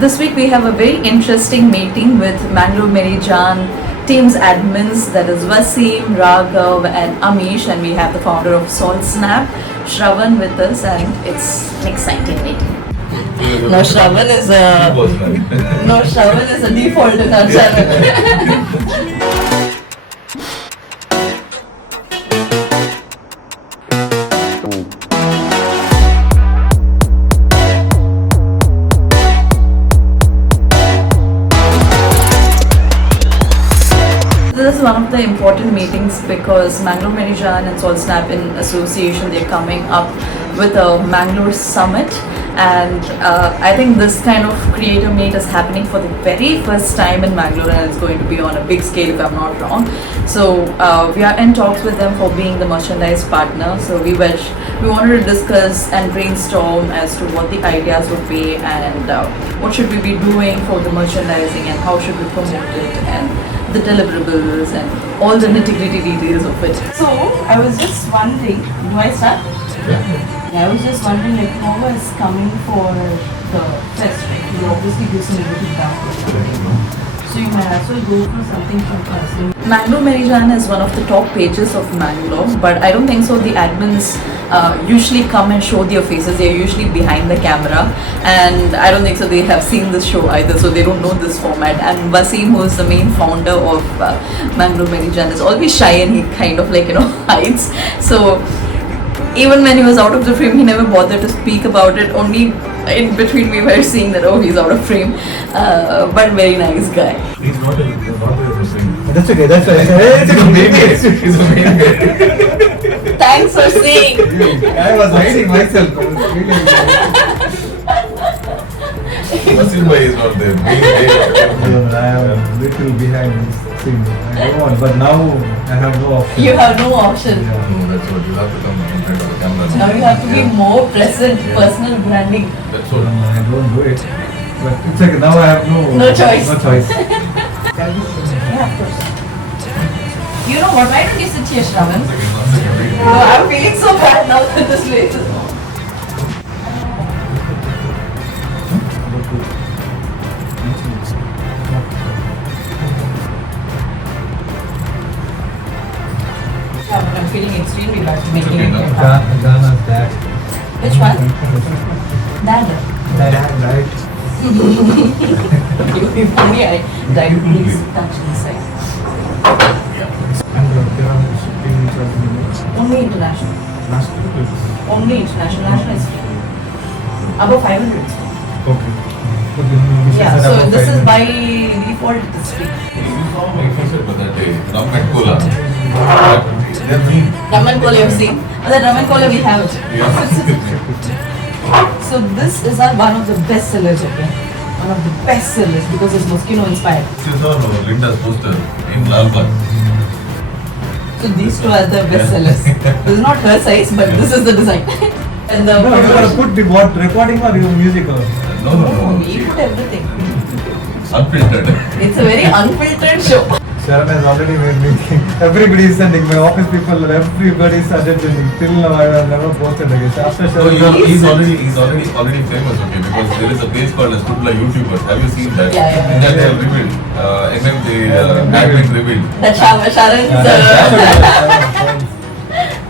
This week we have a very interesting meeting with Mangalore Merijan team's admins, that is Wasim, Raghav and Amish, and we have the founder of Salt Snap, Shravan, with us, and it's an exciting meeting. No, Shravan is a default in our channel. This is one of the important meetings because Mangalore Merijan and Salt Snap in association, they're coming up with a Mangalore summit, and I think this kind of creator meet is happening for the very first time in Mangalore, and it's going to be on a big scale if I'm not wrong. So we are in talks with them for being the merchandise partner. So we wanted to discuss and brainstorm as to what the ideas would be, and what should we be doing for the merchandising, and how should we promote it, and the deliverables and all the nitty-gritty details of it. So I was just wondering, do I start? Yeah, I was just wondering, like, how is coming for the fest, right? You obviously give some everything down. So you might as well go for something from us. Mangalore Merijan is one of the top pages of Mangalore, but I don't think so the admins usually come and show their faces. They are usually behind the camera, and I don't think so they have seen this show either, so they don't know this format. And Wasim, who is the main founder of Mangalore Merijan, is always shy, and he kind of like, hides. So even when he was out of the frame, he never bothered to speak about it. Only in between we were seeing that, oh, he's out of frame, but very nice guy. He's not a frame. That's okay, that's okay. He's a main guy. Thanks for saying. I was hiding myself. Wasim bhai is not there. I am little behind this thing. I don't want, but now I have no option. You have no option. That's what, you have to come in front of the camera. Now you have to be more present, personal branding. That's what. I don't do it. But it's okay, now I have No choice. No choice. Yeah, of course. You know what, why don't you sit here, Shravan? One second, wait. No, I'm feeling so bad now that this place is on. Yeah, but I'm feeling extremely bad making it here. Gaana Bhat. Which one? That. Right. For me, I died. Please touch this side. Only international. Only international. National is above 500. Okay. Yeah, so this is by default this week. Rum and cola. They're mean. Rum and cola you've seen? That rum and cola we have it. Yeah. So this is one of the best sellers, okay? One of the best sellers because it's Moschino inspired. This is our Linda's poster in Lal Bagh. So these two are the best sellers. This is not her size, but this is the design. And the No, you gotta put the what, recording or your music or? No. we put everything. Unfiltered. It's a very unfiltered show. Sharon has already made me think. Everybody is sending, my office people, everybody started sending. Till now I have never posted again. After So Sharon, he's already famous, okay? Because there is a page called Astro YouTubers. Have you seen that? Yeah. In that they have revealed. MMJ admin revealed. That Sharon's.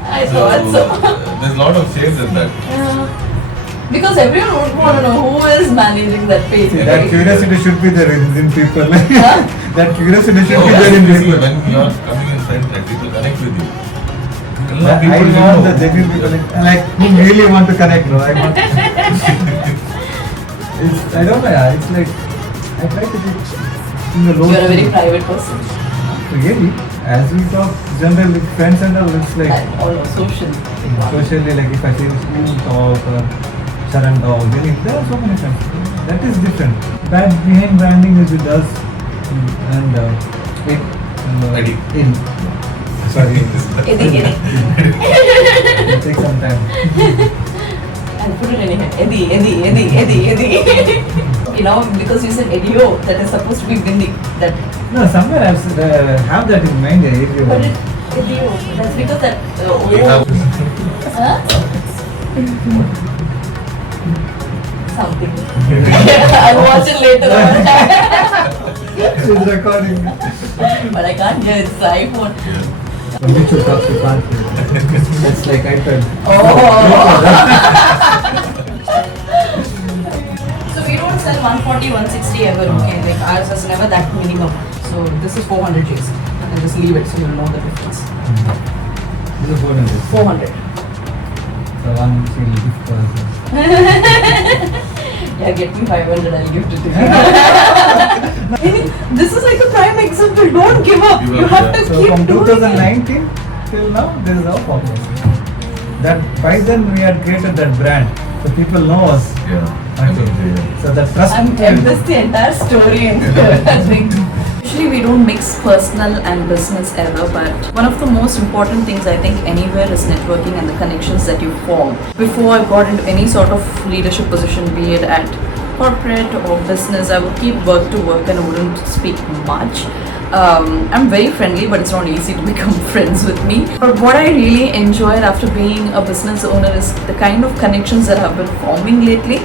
I thought so. There's a lot of shades in that. Because everyone would want to know who is managing that page. that Right? curiosity should be there in people. Huh? That curiosity should No, be there in see, people. when you are coming in front, like, people connect with you. I want the genuine people, like who really want to connect, no? I want. I don't know, yeah. It's like I try to be in the low. You're a very private person. Really, as we talk, general with friends and all, it's like And all social. socially, like if I say school talk or Sharon talk, then there are so many friends. That is different. Bad behind branding is with us and Edi. in. Sorry, Edi. it takes some time. I'll put it in here. Edi. You know, because you said Edio, that is supposed to be Bindi. That. No, somewhere I have that in mind. But Edio, that's because that. We have Huh? Something. I'll watch it later on. She's recording. But I can't hear, it's the iPhone. When you talk, you can't hear. It's like iPad. Oh. So we don't sell 140, 160 ever, okay? Like ours is never that minimum. So this is 400 Gs. And just leave it so you'll know the difference. This is 400. 400. So one single gift for us. Yeah, get me 500, I'll give it to you. This is like a prime example. Don't give up. You have to So keep from doing 2019 till now, this is our popular. That by then we had created that brand, so people know us. Yeah. Actually, so that it. trust. I'm tempted the entire story in here, I think. Usually we don't mix personal and business ever, but one of the most important things I think anywhere is networking and the connections that you form. Before I got into any sort of leadership position, be it at corporate or business, I would keep work to work and I wouldn't speak much. I'm very friendly, but it's not easy to become friends with me. But what I really enjoyed after being a business owner is the kind of connections that have been forming lately.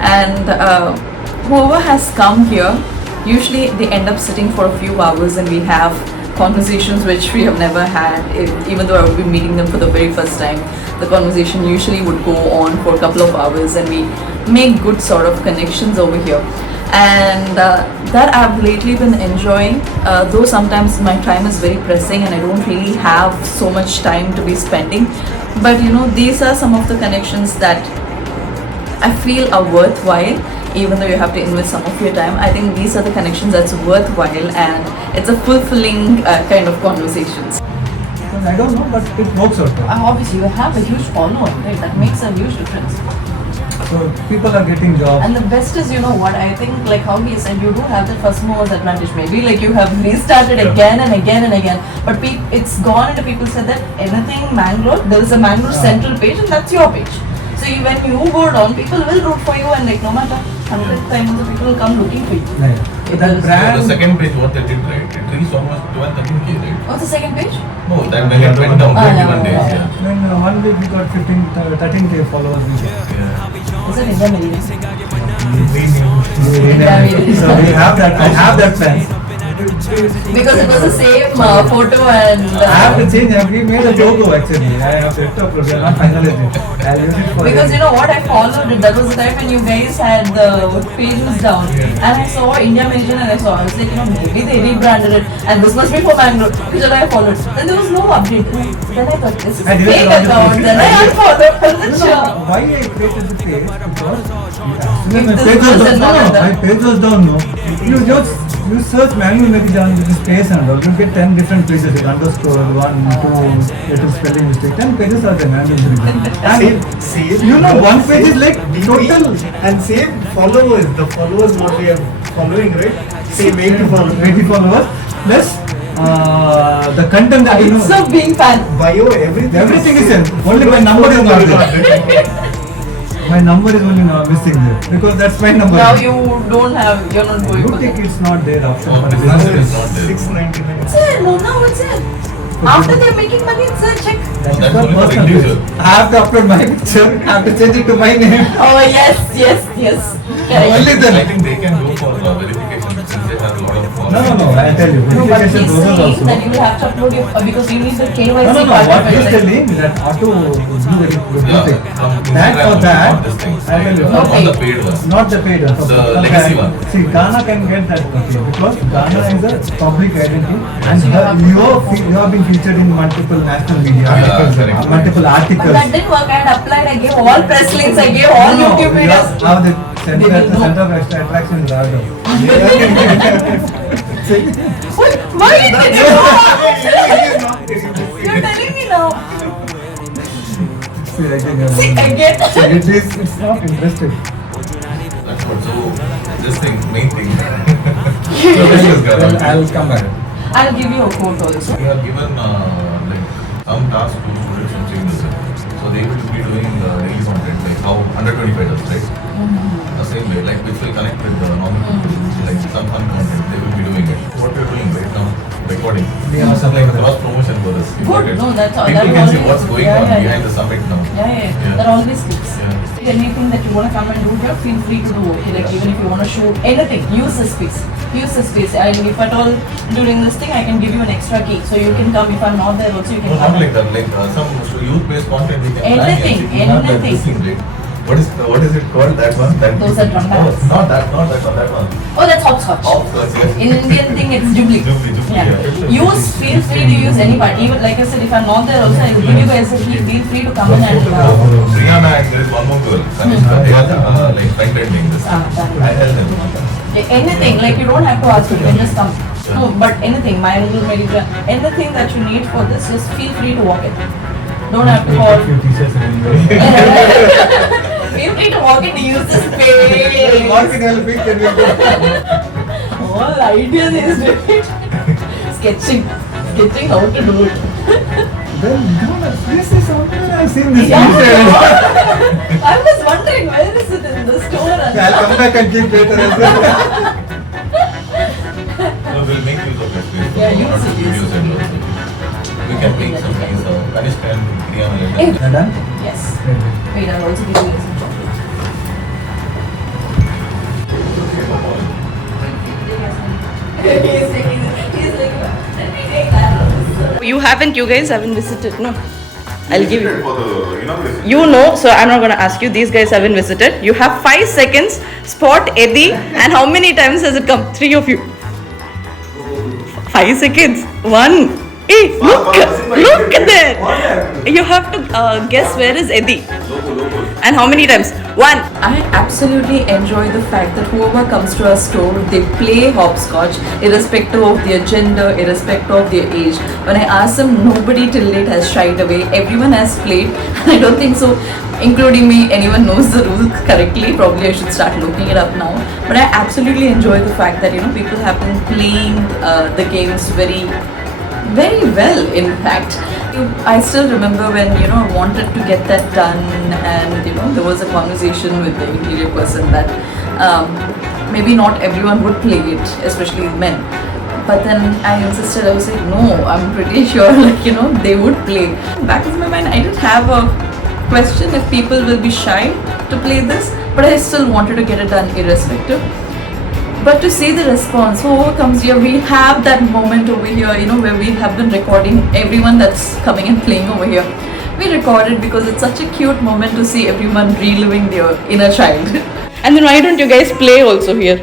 And whoever has come here, usually they end up sitting for a few hours and we have conversations which we have never had. Even though I would be meeting them for the very first time, the conversation usually would go on for a couple of hours and we make good sort of connections over here. And that I've lately been enjoying, though sometimes my time is very pressing and I don't really have so much time to be spending. But you know, these are some of the connections that I feel are worthwhile. Even though you have to invest some of your time, I think these are the connections that's worthwhile and it's a fulfilling kind of conversations. I don't know, but it works out. Obviously, you have a huge following, right? That makes a huge difference. So people are getting jobs. And the best is, you know what, I think like how he said, you do have the first movers advantage. Maybe like you have restarted again and again and again. But it's gone into people said that anything Mangalore, there is a Mangalore central page and that's your page. So when you go down, people will root for you and like no matter 100 times the people will come looking for you. Right. So that So brand. the second page, what they did, right? It reached almost 12-13K, right? What's the second page? No, that when it went down, 21 days, yeah. yeah. When 1 week we got 13K followers. Yeah. Is it India Media? So we have that. I have that plan. Because it was the same photo and... I have to change. We made a logo actually. I have to upload. We are not finalized it. I'll use it for. Because you know what, I followed it. That was the time when you guys had the pages down. And I saw India Media and I was like, you know, maybe they rebranded it and this must be for Bangalore. Which I followed. Then there was no update. Then I thought, this is a fake account. Then I unfollowed. Why I created the page? Because If my this page was was down. another- My page was down. No, you search manual maybe down with the space and all. You get 10 different places. Like underscore 1, 2, little spelling mistake. 10 pages are there manually. And Same. you know, one page is like total. And same followers. The followers what we are following, right? Same 80 followers. 80 followers plus the content that you know. It's not being fan. Bio, everything. Everything is there. Only my number is not there. My number is only now missing there because that's my number. Now you don't have, you're not going for Boutique that. it's not there option Oh, for business business. is not there. 699. It's there, no, now it's there. After they're making money, it's there, check. That is That's for only for personal individual. page. I have to upload my picture. I have to change it to my name. Oh yes. Correct. Only I then. think they can go for verification since they have a lot of followers. No. I tell you, No, but verification he's process saying also. that you will have to upload your, because you need the KYC No. part What of he's it. telling that auto do very good Yeah, thing. from That Instagram or only, that, not this thing. I tell you. No Not paid. the paid one. Not the paid one. The legacy one. See, Gaana can get that okay, because Gaana is a public identity and So you have been featured in multiple national media articles, correct. multiple But articles. that didn't work. I had applied. I gave all press links. I gave all YouTube videos. How the center, They the didn't center of attraction is Rado. What? Why did you know? You're telling me now. See, I think See, again. it's not interesting. That's what. So this thing, main thing. Well, I'll come back. I'll give you a quote also. We have given like some tasks to students from civil service. So they will be doing daily content like how under 25 does, right? The same way, like which will connect with the normal people, like some fun content, they will be doing it. What we are doing right now, recording. Yeah. It's like a cross promotion for this. Good. No, that's all. People That can see always- what's going yeah, on yeah, behind the summit now. Yeah. Yeah. That always keeps. Yeah. Anything that you want to come and do here, feel free to do. Okay, like even if you want to shoot anything, use the space. Use the space. And if at all during this thing, I can give you an extra key, so you can come. If I'm not there, also you can No, come. not like that. Like some youth-based content we can Anything, plan. You have that anything. this thing, right? What is it called? That one? That Those are drum No, bands. not that one. That one. Oh, that's hopscotch. Of course, yes. In Indian thing, it's jubilee. Jubilee, yeah. Feel free to use any part. Even like I said, if I'm not there, also I will give you guys a key. Feel free to come in and. Rihanna and there is one more girl, Kanishka. They are like front-ending this. Ah, done. I tell them. Anything, like you don't have to ask, you can just come. No, but anything, my little medical, anything that you need for this, just feel free to walk in. Don't have to call. Few t-shirts anyway. Feel free to walk in to use this space. Market helping can be good. All ideas is doing sketching how to do it. Well, this is something I've seen this Yeah. t-shirt. I was wondering where is it in the store? Yeah, I'll come back and keep later as well. No, we'll make use of this space. Yeah, One or use two it, videos and also. We can make some things. Kanishka and Rihanna. Hey. You're done? Yes. Very Wait, I'll also give you some chocolate. He's like, let me take that. You haven't, you guys haven't visited, no? I'll give you. For the inauguration. You know, so I'm not gonna ask you. These guys haven't visited. You have 5 seconds. Spot Edi, and how many times has it come? 3 of you. 5 seconds. 1. Hey, look at that. You have to guess where is Edi. And how many times? 1. I absolutely enjoy the fact that whoever comes to our store, they play hopscotch, irrespective of their gender, irrespective of their age. When I ask them, nobody till date has shied away. Everyone has played. I don't think so, including me, anyone knows the rules correctly. Probably I should start looking it up now. But I absolutely enjoy the fact that, people have been playing the games very well, in fact. I still remember when, I wanted to get that done, and, there was a conversation with the interior person that maybe not everyone would play it, especially men. But then I insisted, I was like, no, I'm pretty sure, they would play. Back of my mind, I did have a question if people will be shy to play this, but I still wanted to get it done irrespective. But to see the response, whoever comes here, we have that moment over here, where we have been recording everyone that's coming and playing over here. We recorded because it's such a cute moment to see everyone reliving their inner child. And then why don't you guys play also here?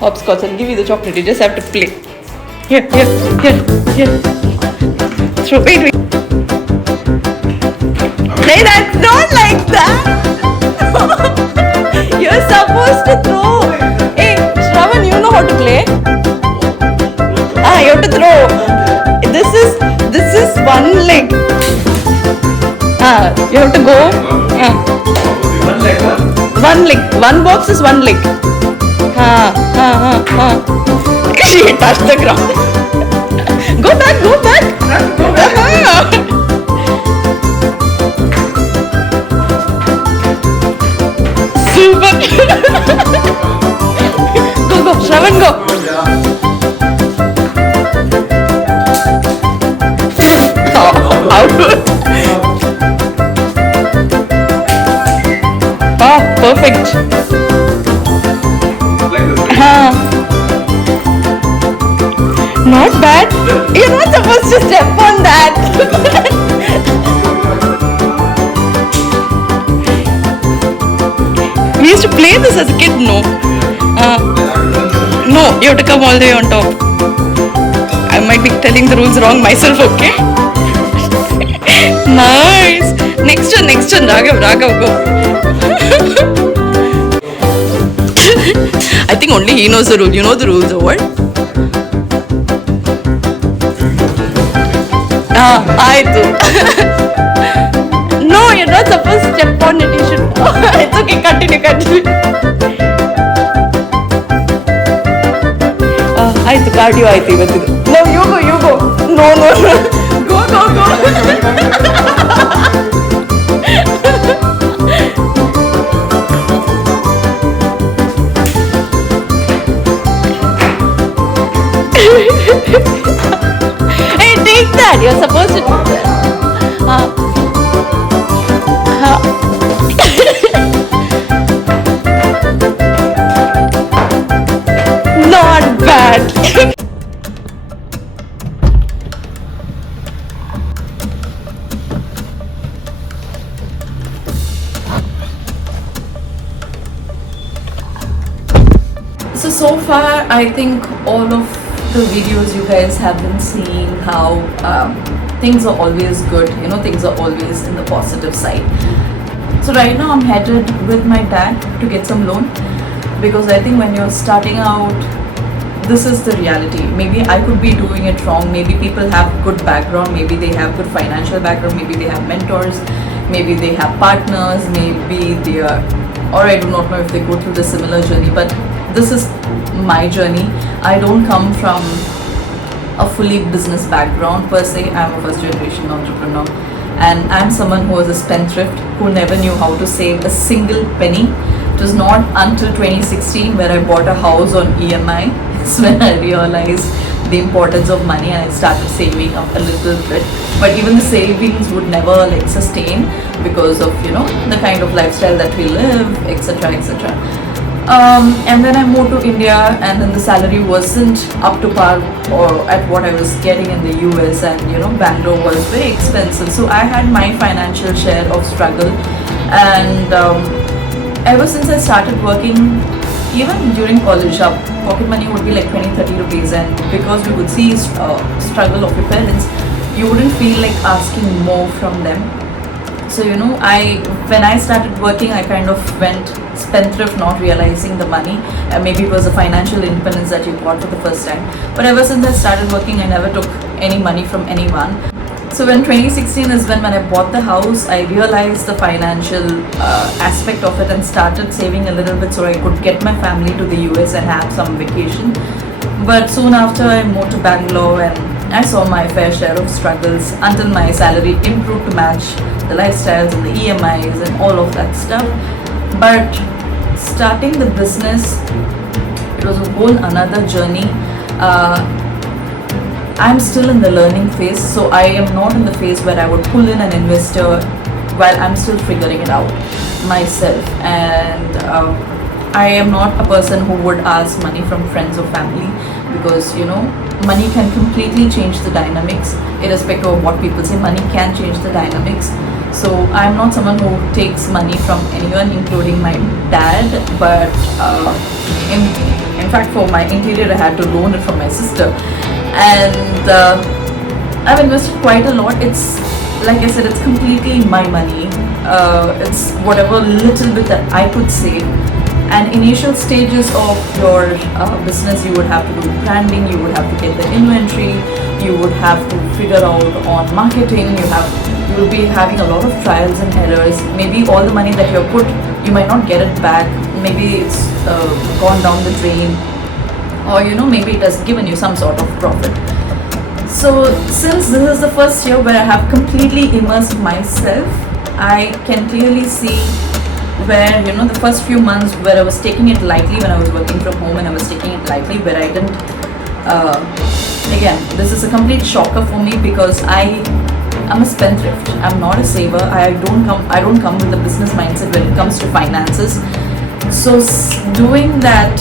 Hopscotch, I'll give you the chocolate, you just have to play. Here. Throw, wait. Play that, not like that! You're supposed to throw. Hey, Shravan, you know how to play? You have to throw. This is one leg. You have to go. One leg. One box is one leg. She touched the ground. Go back. Super. Go, Shravan, go. How good. Perfect. Not bad. You're not supposed to step on that. We used to play this as a kid, no? No, you have to come all the way on top. I might be telling the rules wrong myself, okay? Nice. Next one, Raghav, go. I think only he knows the rule. You know the rules, or what? No, you're not supposed to step on it. You should. It's okay. Continue. ಆಯ್ತು cardio ಆಯ್ತು ಇವತ್ತಿದು. No, you go. No. Go. Hey, take that. You're supposed to do that. Not bad. So far, I think all of the videos you guys have been seeing how things are always good, things are always in the positive side. So right now I'm headed with my dad to get some loan, because I think when you're starting out, this is the reality. Maybe I could be doing it wrong, maybe people have good background, maybe they have good financial background, maybe they have mentors, maybe they have partners, maybe they are, or I do not know if they go through the similar journey, but this is my journey. I don't come from a fully business background per se. I'm a first generation entrepreneur, and I'm someone who was a spendthrift who never knew how to save a single penny. It was not until 2016 where I bought a house on EMI. It's when I realized the importance of money and I started saving up a little bit. But even the savings would never sustain because of the kind of lifestyle that we live, etc., etc. And then I moved to India, and then the salary wasn't up to par or at what I was getting in the US, and Bangalore was very expensive. So I had my financial share of struggle, and ever since I started working, even during college, pocket money would be like 20-30 rupees, and because we would see struggle of your parents, you wouldn't feel like asking more from them. So when I started working, I kind of went spendthrift, not realizing the money. Maybe it was the financial independence that you got for the first time. But ever since I started working, I never took any money from anyone. So when 2016 is when I bought the house, I realized the financial aspect of it and started saving a little bit so I could get my family to the US and have some vacation. But soon after, I moved to Bangalore, and I saw my fair share of struggles until my salary improved to match the lifestyles and the EMIs and all of that stuff. But starting the business, it was a whole another journey. I'm still in the learning phase, so I am not in the phase where I would pull in an investor while I'm still figuring it out myself. And I am not a person who would ask money from friends or family, because money can completely change the dynamics. Irrespective of what people say, money can change the dynamics. So I'm not someone who takes money from anyone, including my dad. But in fact, for my interior, I had to loan it from my sister, and I've invested quite a lot. It's like I said, it's completely my money. It's whatever little bit that I could save. And initial stages of your business, you would have to do branding, you would have to get the inventory, you would have to figure out on marketing, you will be having a lot of trials and errors. Maybe all the money that you have put, you might not get it back. Maybe it's gone down the drain, or maybe it has given you some sort of profit. So since this is the first year where I have completely immersed myself, I can clearly see where the first few months where I was taking it lightly when I was working from home, and I was taking it lightly where I didn't again, this is a complete shocker for me, because I'm a spendthrift. I'm not a saver. I don't come with a business mindset when it comes to finances. So doing that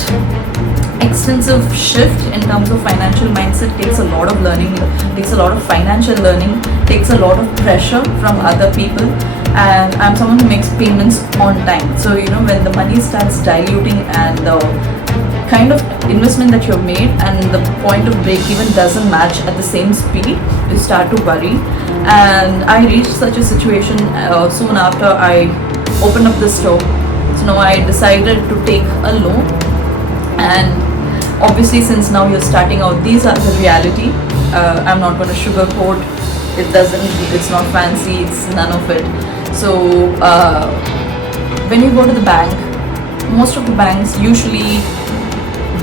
extensive shift in terms of financial mindset takes a lot of learning, takes a lot of financial learning, takes a lot of pressure from other people. And I'm someone who makes payments on time. So when the money starts diluting and the kind of investment that you've made and the point of break even doesn't match at the same speed, you start to worry. And I reached such a situation soon after I opened up the store. So now I decided to take a loan, and obviously since now you're starting out, these are the reality. I'm not going to sugarcoat. It's not fancy, it's none of it. So when you go to the bank, most of the banks usually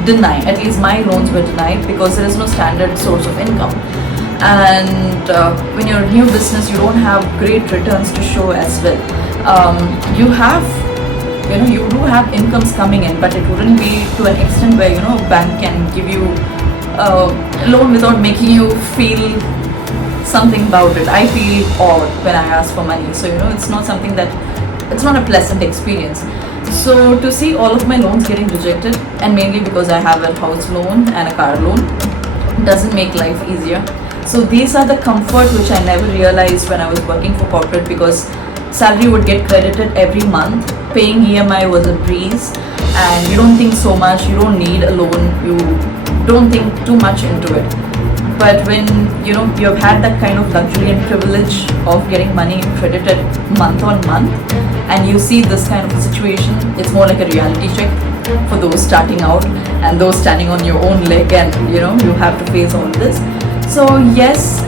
deny, at least my loans were denied, because there is no standard source of income. And when you're a new business, you don't have great returns to show as well. You do have incomes coming in, but it wouldn't be to an extent where a bank can give you loan without making you feel something about it. I feel odd when I ask for money. So, it's not something that, it's not a pleasant experience. So to see all of my loans getting rejected, and mainly because I have a house loan and a car loan, doesn't make life easier. So these are the comfort which I never realized when I was working for corporate, because salary would get credited every month. Paying EMI was a breeze, and you don't think so much, you don't need a loan, you don't think too much into it. But when you've had that kind of luxury and privilege of getting money credited month on month, and you see this kind of a situation, it's more like a reality check for those starting out and those standing on your own leg, and you have to face all this. So yes,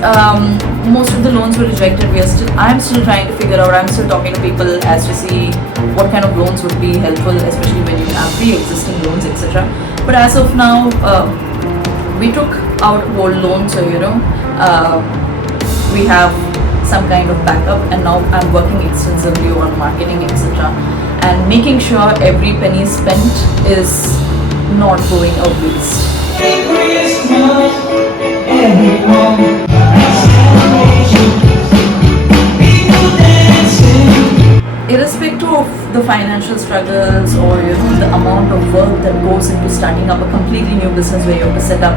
most of the loans were rejected. I'm still trying to figure out, I'm still talking to people as to see what kind of loans would be helpful, especially when you have pre-existing loans, etc. But as of now, we took out gold loan, so we have some kind of backup, and now I'm working extensively on marketing, etc., and making sure every penny spent is not going a waste. Irrespective of the financial struggles or the amount of work that goes into starting up a completely new business where you have to set up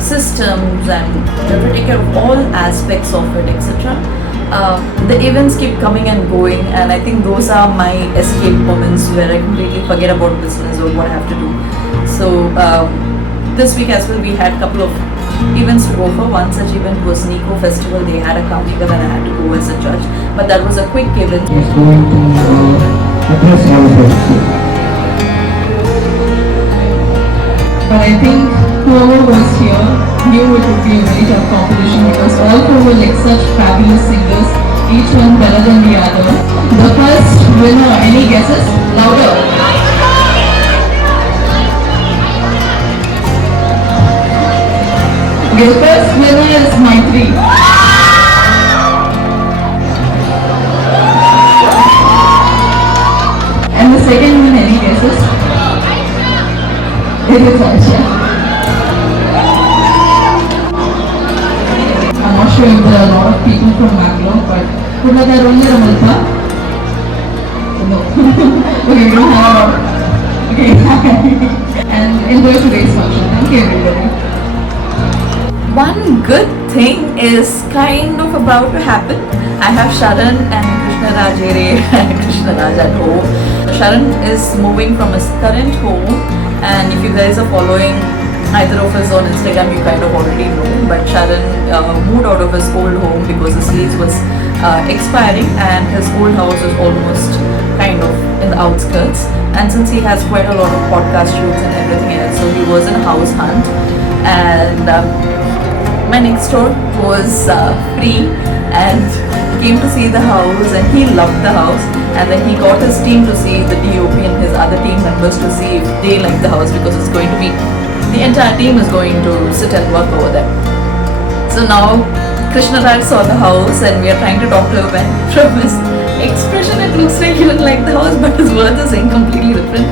systems and you have to take care of all aspects of it, etc. The events keep coming and going, and I think those are my escape moments where I completely forget about business or what I have to do. So this week as well, we had a couple of events to go for. One such event was Nico Festival. They had a carnival and I had to go as a judge, but that was a quick event. It's going to address all of it. But I think whoever was here knew it would be a very tough competition, because all four were like such fabulous singers, each one better than the other. The first winner, any guesses? Louder. The first winner is Maitri. And the second one, any guesses? It is Aisha. I'm not sure if there are a lot of people from Bangalore, but could like I only Ramalpa? No. Okay, we don't have a lot. Okay. And enjoy today's function. Thank you, everybody. One good thing is kind of about to happen. I have Sharan and Krishna Rajere and Krishna Raj at home. Sharan is moving from his current home, and if you guys are following either of us on Instagram, you kind of already know, but Sharan moved out of his old home because his lease was expiring and his old house is almost kind of in the outskirts, and since he has quite a lot of podcast shoots and everything else, so he was in a house hunt, and my next door was free and came to see the house, and he loved the house, and then he got his team to see the DOP and his other team members to see if they like the house, because it's going to be, the entire team is going to sit and work over there. So now Krishna Raj saw the house and we are trying to talk to him, and from his expression it looks like he would like the house, but his words are saying completely different.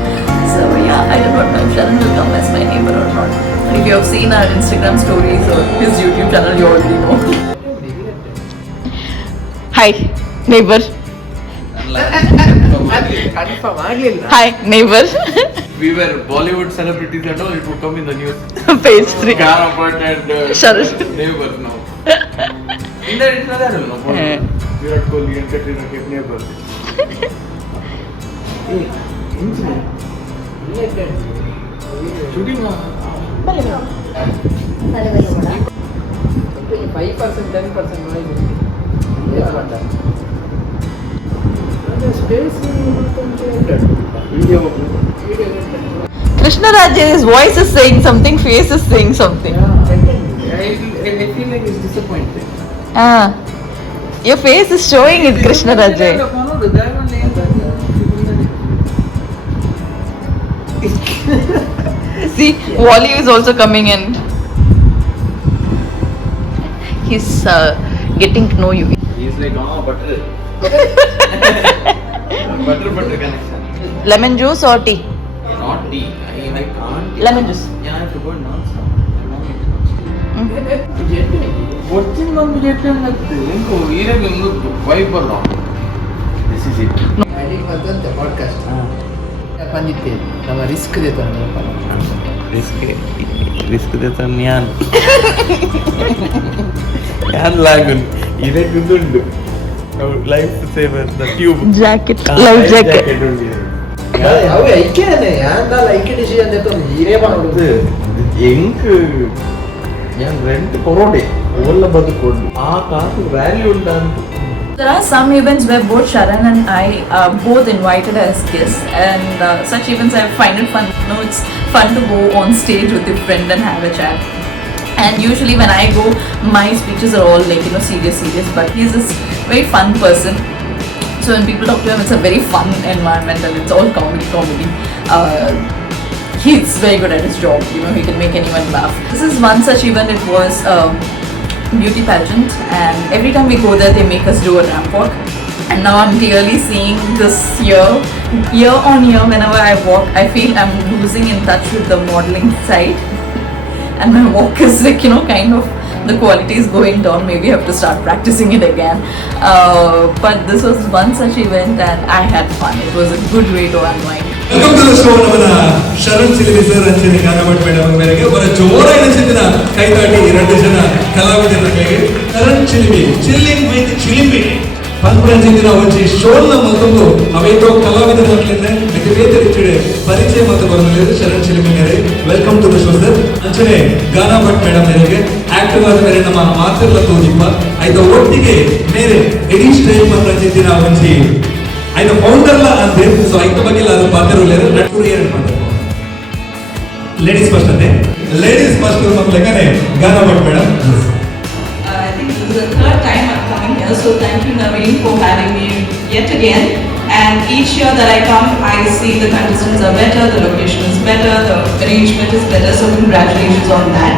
So yeah, I do not know if Sharan will come as my neighbor or not. If you have seen our Instagram stories or his YouTube channel, you already know. Hi, neighbor. Hi, neighbor. We were Bollywood celebrities and all, it would come in the news. Page 3. Gaana Bhat and Sharan. neighbor now. In that it's another no. Virat Kohli and Katrina Kaif neighbor. Shooting now. 5%, 10% noise. Krishna Raj's voice is saying something, face is saying something. I feel like it's disappointed. Your face is showing it, Krishna Raj. See, Wally is also coming in. He's getting to know you. He's like, oh, butter. butter connection. Lemon juice or tea? Not tea. I can't. Lemon juice. Yeah, I have to go non-stop. వచ్చిందని చెప్పాను కదా ఇంకో ఈరోజు ఎందుకు భయపడదాం this is it ಅಲ್ಲಿಗೆ ಬಂದಂತ podcast ಬಂದಿತ್ತೆ ನಮ್ಮ risk ದೇತ ರಿಸ್ಕ್ ದೇತ ഞാൻ ലാഗുൻ ഇരക്കുന്നുണ്ട് life saver the tube Jacket, life jacket. ಅವು ಐಕ್ಯನೇ ಯಾರ ಐಕ್ಯ ಡಿಸಿಷನ್ ಅಂತ ಹೀರೇ ಮಾಡೋದು ಹೆಂಗ್ ഞാൻ റെന്റ് കൊറോടെ ഓല ബതുക്കൊണ്ടു ആ കാശ് വാല്യൂ ഉണ്ടാകും. There are some events where both Sharan and I are both invited as guests, and such events I find it fun. You know, it's fun to go on stage with your friend and have a chat. And usually when I go, my speeches are all like, you know, serious, but he's this very fun person. So when people talk to him, it's a very fun environment and it's all comedy. He's very good at his job, you know, he can make anyone laugh. This is one such event. It was beauty pageant, and every time we go there they make us do a ramp walk, and now I'm clearly seeing this year on year. Whenever I walk, I feel I'm losing in touch with the modeling side, and my walk is like, you know, kind of the quality is going down. Maybe I have to start practicing it again, but this was one such event and I had fun. It was a good way to unwind. Welcome to the show. ನಮ್ಮನ್ನ Sharan ಚಿಲಿಮಿ sir ಅಂಚನೆ Gana Bhat madam ಮೇರೆಗೆ ಅವರ ಜೋರಾದ ಚಿಂತನ ಕೈತಾಟಿ 2 ಜನ ಕಲಾವಿದರ ಕೈಗೆ Sharan ಚಿಲಿಮಿ chilling with ಚಿಲಿಮಿ ಪಂಪರಂಜಿನ ಒಂಜಿ ಶೋಲ್ನ ಮತ್ತೊಂದು ಅವೈತೋ ಕಲಾವಿದರ ಮಕ್ಕಳಿಂದ ಮತ್ತೆ ಬೇರೆ ರೀತಿಯ ಪರಿಚಯ ಮತ್ತು ಬರಲಿದೆ ಶರಣ್ ಚಿಲಿಮಿ ಮೇರೆ. Welcome to the show sir. ಅಂಚನೆ ಗಾನ ಭಟ್ ಮೇಡಮ್ ಮೇರೆಗೆ ಆಕ್ಟಿವ್ ಆದ ಮೇಲೆ ನಮ್ಮ ಮಾತಿರ್ಲ ತೋದಿಪ್ಪ ಐದು ಒಟ್ಟಿಗೆ ಮೇರೆ ಎಡಿ ಸ್ಟೈಲ್ ಪಂಪರಂಜಿನ ಒಂಜಿ ಐದು ಫೌಂಡರ್ಲ ಅಂದ್ರೆ ಸೊ ಐದು ಬಗ್ಗೆ ಅದು ಪಾತ್ರ ಲೇಡೀಸ್ ಫಸ್ಟ್ ಅಂತೆ ಲೇಡೀಸ್ ಫಸ್ಟ್ ಲೆಕ್ಕನೆ ಗಾನ Bhat madam. I think this is the third time I'm coming here, so thank you Naveen for having me yet again. And each year that I come, I see the contestants are better, the location is better, the arrangement is better, so congratulations on that.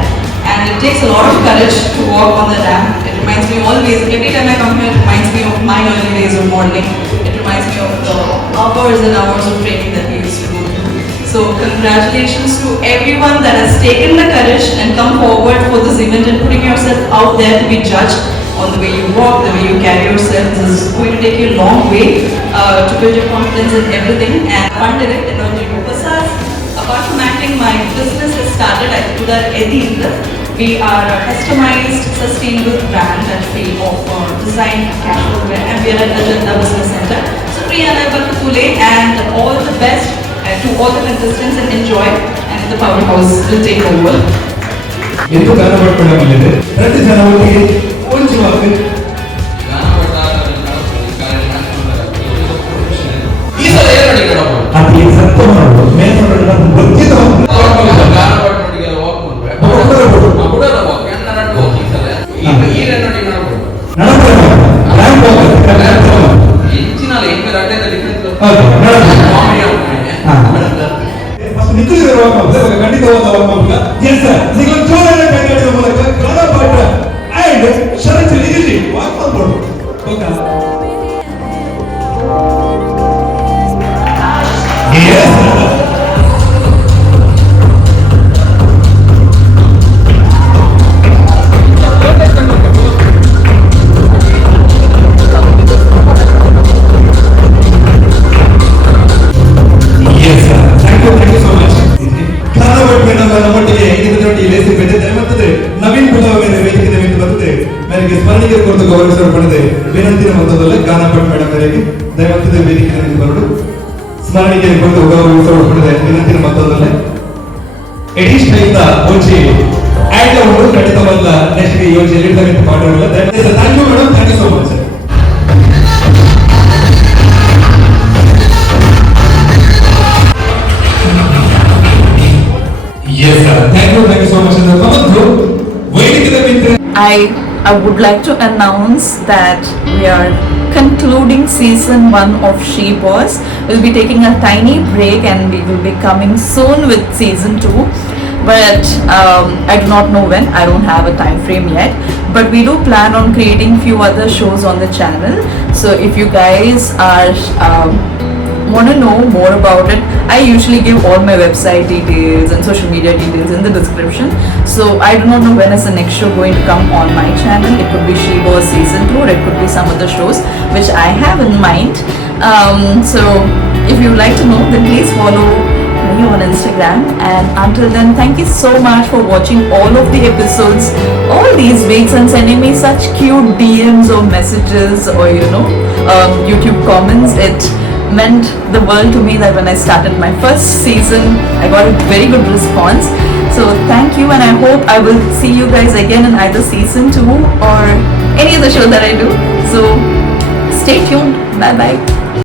And it takes a lot of courage to walk on the ramp. It reminds me always, every time I come here, it reminds me of my early days of modeling. It reminds me of the hours and hours of training that we used to go through. So congratulations to everyone that has taken the courage and come forward for this event and putting yourself out there to be judged on the way you walk, the way you carry yourself. This is going to take you a long way to build your confidence in everything. And funded it in order to Oversized. Apart from acting, my business has started. I do that Edi Products. We are a customized, sustainable brand that we offer design casual wear, and we are at Agenda Business Center. So Priya Bakule, and all the best to all the contestants, and enjoy, and the powerhouse will take over. ಎಂದು ಗಾನ Bhat madam ಅಲ್ಲಿದೆ. ಪ್ರತಿ ಜನ ಒಟ್ಟಿಗೆ ಒಂಚು ಮಾತು ಈ ಸಲ ಏನು ನೋಡಿ ಮೇಡಮ್ ಅತಿ ಸತ್ಯ ಮಾಡೋದು ಮೇಲ್ನೋಟ ಗೊತ್ತಿಲ್ಲ ಗಾನ ಭಟ್ ನೋಡಿಗೆ ವಾಕ್ ಮಾಡ್ಬೇಕು ಅಬುಡ ವಾಕ್ ಯಾನ್ನ ವಾಕ್ ಈ ಸಲ ಈ ನೋಡಿ ನೋಡಬಹುದು ರ್ಯಾಂಪ್ ಇಂಚಿನಲ್ಲ ಹೆಂಗ ರಡ್ಡೆದ ಡಿಫರೆನ್ಸ್ ಫಸ್ಟ್ ನಿಂತಿರೋ ವಾಕ್ ಖಂಡಿತವಾದ ವಾಕ್ ಎಸ್ ಸರ್ ನೀವು ಜೋರಾಗಿ ಕೈಗಾಡಿದ ಮೂಲಕ ಗಾನ ಭಟ್ ಅಂಡ್ ಶರಣ್ ಚಿಲಿಮಿ ವಾಕ್ ಮಾಡ್ಬೋದು. ಓಕೆ yes ನವೀನ್ ಪುಲಾವ್ ಮೇಲೆ ವೇದಿಕೆ ಮೇಲೆ ಬರುತ್ತೆ ನನಗೆ ಸ್ಮರಣೆಗೆ ಕೊಟ್ಟು ಗೌರವಿಸಲ್ಪಡದೆ ವಿನಂತಿನ ಮೊತ್ತದಲ್ಲೇ ಗಾನ ಭಟ್ ಮೇಡಮ್ ಅವರಿಗೆ ದಯವಂತದ ವೇದಿಕೆ ಮೇಲೆ ಬರಲು ಸ್ಮರಣೆಗೆ ಕೊಟ್ಟು ಗೌರವಿಸಲ್ಪಡದೆ ವಿನಂತಿನ ಮೊತ್ತದಲ್ಲೇ ಎಡಿ ಸ್ಟೈಲ್ ಒಂಚಿ ಆಯ್ತ ಒಂದು ಖಂಡಿತವಲ್ಲ ನೆಕ್ಸ್ಟ್ ಯೋಜನೆ ಇರ್ತಕ್ಕಂಥ ಮಾಡಿರಲ್ಲ. Thank you madam, thank you so much sir. Yes, sir. Thank you so much. I would like to announce that we are concluding season 1 of She Boss. We'll be taking a tiny break and we will be coming soon with season 2. But I do not know when. I don't have a time frame yet. But we do plan on creating few other shows on the channel. So if you guys are want to know more about it, I usually give all my website details and social media details in the description. So I do not know when is the next show going to come on my channel. It could be She Boss season 2 or it could be some other shows which I have in mind. So if you would like to know, then please follow me on Instagram. And until then, thank you so much for watching all of the episodes all these weeks and sending me such cute DMs or messages or YouTube comments. It meant the world to me that when I started my first season, I got a very good response. So thank you, and I hope I will see you guys again in either season 2 or any other show that I do. So stay tuned. Bye bye.